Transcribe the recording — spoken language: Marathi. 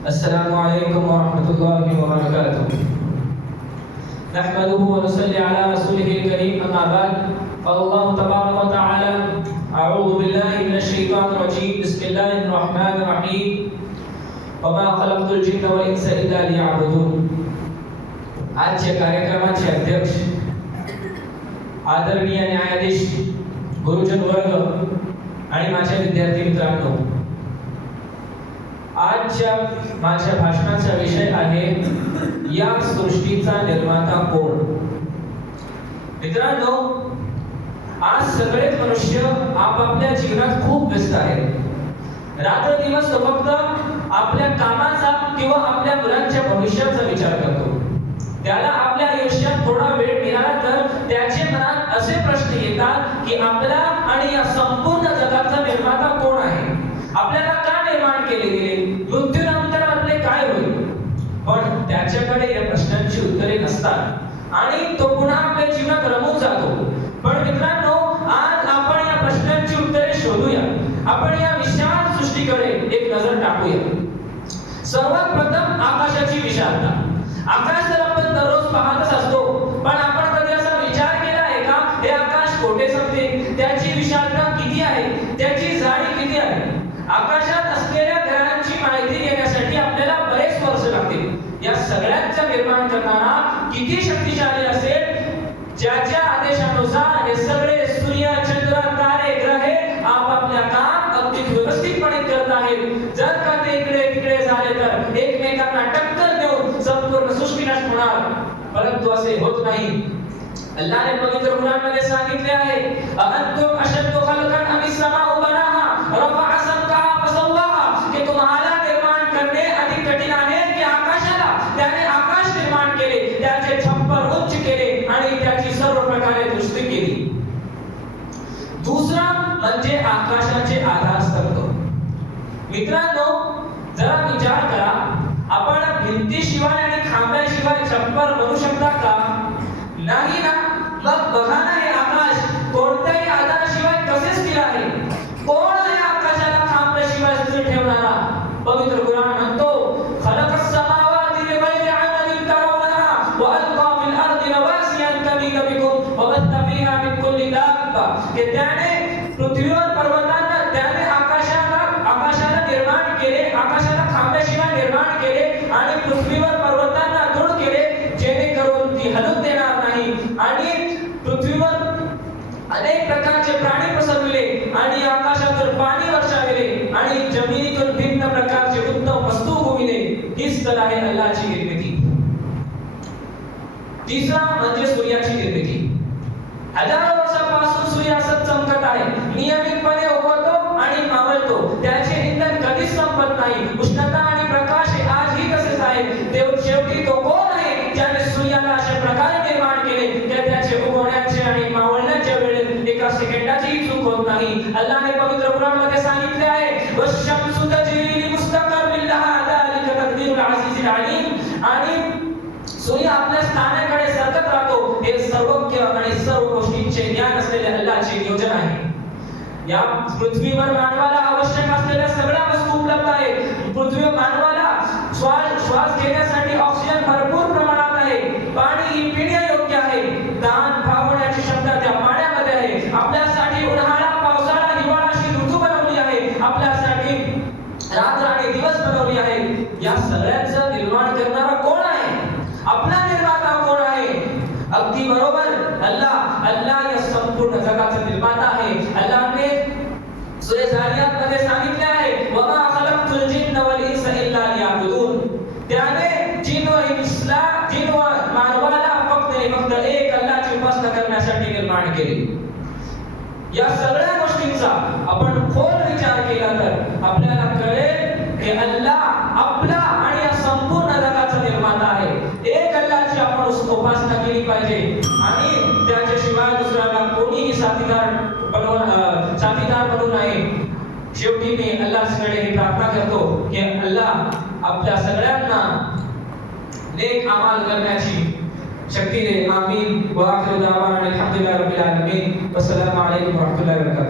अस्सलामु अलैकुम व रहमतुल्लाहि व बरकातुहू। नहमदुहु व नुसल्ली अला रसूलिहिल करीम, अम्मा बाद। अल्लाहु तबारक व तआला, अऊज़ु बिल्लाहि मिनश शैतानिर रजीम, बिस्मिल्लाहिर रहमानिर रहीम, व मा खलक़तुल जिन्ना वल इंसा इल्ला लियअबुदून। आजच्या कार्यक्रमाचे अध्यक्ष आदरणीय न्यायाधीश, गुरुजन वर्ग आणि माझ्या विद्यार्थी मित्रांनो, आजच्या माझ्या भाषणाचा विषय आहे या सृष्टीचा निर्माता कोण। मित्रांनो, आज सगळेच मनुष्य आपापल्या जीवनात खूप व्यस्त आहेत। रात्रदिवस तो फक्त आपल्या कामाचा किंवा आपल्या मुलांच्या भविष्याचा विचार करतो। त्याला आपल्या आयुष्यात थोडा वेळ मिळाला तर त्याच्या मनात असे प्रश्न येतात की आपला आणि या संपूर्ण जगाचा निर्माता कोण आहे, आपल्याला का निर्माण केले गेले, मृत्यूनंतर आपले काय होईल। पण त्याच्याकडे या प्रश्नांची उत्तरे नसतात आणि तो पुन्हा आपल्या जीवनात रमून जातो। पण मित्रांनो, आज आपण या प्रश्नांची उत्तरे शोधूया। आपण या विशाल सृष्टीकडे एक नजर टाकूया। सर्वात प्रथम आकाशाची विशालता। आकाश तर आपण दररोज पाहतच असतो, पण आपण कधी असा विचार केला आहे का हे आकाश कोठे संपते, त्याची विशालता किती आहे, त्याची जाडी किती आहे। आकाशात असलेल्या ग्रहांची माहिती घेण्यासाठी आपल्याला बरेच वर्ष लागतील। या सगळ्यांचा निर्माण करणारा किती शक्तिशाली असेल, ज्याच्या आदेशानुसार हे सगळे सूर्य, चंद्र, तारे, ग्रहे आपापल्या काम अगदी व्यवस्थितपणे करत आहेत। जर का ते इकडे तिकडे झाले तर एकमेकांना टक्कर देऊन संपूर्ण सृष्टी नष्ट होणार, परंतु असे होत नाही। अल्लाहने पवित्र कुरानमध्ये सांगितले आहे, अअंतुम अशद्दु खल्कन अमिस समाउ बनाहा रफअ समकाहा फसव्वाहा, की तुम्हाला निर्माण करणे अधिक कठीण आहे की आकाशाला। त्याने आकाश निर्माण केले, त्याचे छप्पर उच्च केले आणि त्याची सर्व प्रकारे दृष्टी केली। दुसरा म्हणजे आकाशाचे आधारस्तंभ। मित्रांनो, जरा विचार करा, आपण भिंतीशिवाय आणि खांब्याशिवाय छप्पर बनवू शकता का? नाही ना। मग बघा ना, हे आकाश कोणत्याही आधाराशिवाय कसे स्थिर आहे? कोण आहे आकाशाला खांब्याशिवाय स्थिर ठेवणारा? पवित्र कुराण म्हणतो, खलक़स समावाति बिग़ैरि अमदिन तरौनहा व अल्क़ा फिल अर्दि रवासियन तमीद बिकुम व बस्ता फीहा मिन कुल्ली दाब्बा, की त्याने पृथ्वीवर पर्वतांना, त्याने आकाशाला निर्माण केले, आकाशाला खांब्याशिवाय निर्माण केले आणि पृथ्वीवर पर्वतांना दृढ केले, जेणेकरून ती हलून देणार नाही। आणि पृथ्वीवर अनेक प्रकारचे प्राणी पसरविले आणि आकाशातून पाणी वर्षाविले आणि जमिनीतून भिन्न प्रकारचे उत्तम वस्तू उगविले। हीच तर आहे अल्लाहची निर्मिती। तिसरा म्हणजे सूर्याची निर्मिती। हजारो वर्षांपासून सूर्य असंच चमकत आहे, नियमितपणे उगवतो आणि मावळतो, त्याचे इंधन कधीच संपत नाही। उष्णता आणि प्रकाश हे आजही तसेच आहे। शेवटी तो कोण आहे ज्याने सूर्याला अशा प्रकारे निर्माण केले की त्याचे उगवण्याचे आणि मावळण्याच्या वेळेत एका सेकंदाचीही चूक होत नाही। अल्लाहने पवित्र कुरानमध्ये सांगितले आहे, वश्शम्सु तजरी लिमुस्तक़र्रिन लहा ज़ालिका तक़दीरुल अज़ीज़िल अलीम, आणि सूर्य आपल्या स्थानाकडे सरकत राहतो। हे सर्वज्ञ आणि सर्व गोष्टींचे ज्ञान असलेले अल्लाहचे नियोजन आहे। या पृथ्वीवर मानवाला आवश्यक असलेल्या सगळ्या वस्तू उपलब्ध आहेत। पृथ्वीवर मानवाला श्वास घेण्यासाठी ऑक्सिजन भरपूर प्रमाणात आहे, पाणी ही पिण्यायोग्य आहे, तहान भागवण्याची क्षमता त्या पाण्यामध्ये आहे। आपल्यासाठी उन्हाळा, पावसाळा, हिवाळा अशी ऋतू बनवली आहे, आपल्यासाठी रात्र आणि दिवस बनवली आहे। या सगळ्यांचं निर्माण करणारा कोण आहे? आपला निर्माता कोण आहे? अगदी बरोबर, अल्लाह या संपूर्ण जगाचा निर्माता आहे। अल्लाहने सूरा जारियात मध्ये सांगितले आहे, वमा खलक़तुल जिन्ना वल इंसा इल्ला लियअबुदून, त्याने जिन व मानवाला फक्त एक अल्लाहची उपासना करण्यासाठी निर्माण केले। या सगळ्या गोष्टींचा आपण खोल विचार केला तर आपल्याला कळेल की अल्लाह आपला आणि या संपूर्ण जगाचा निर्माता आहे। एक अल्लाहची आपण उपासना केली पाहिजे आणि त्याच्याशिवाय दुसऱ्याला कोणीही साथीदार बनवू नये। शेवटी मी अल्लाहकडे ही प्रार्थना करतो की अल्लाह आपल्या सगळ्यांना नेक अमल करण्याची शक्ती दे। आमीन। व आखिर दावाना अल्हम्दुलिल्लाहि रब्बिल आलमीन। अस्सलामु अलैकुम व रहमतुल्लाहि व बरकातुहू।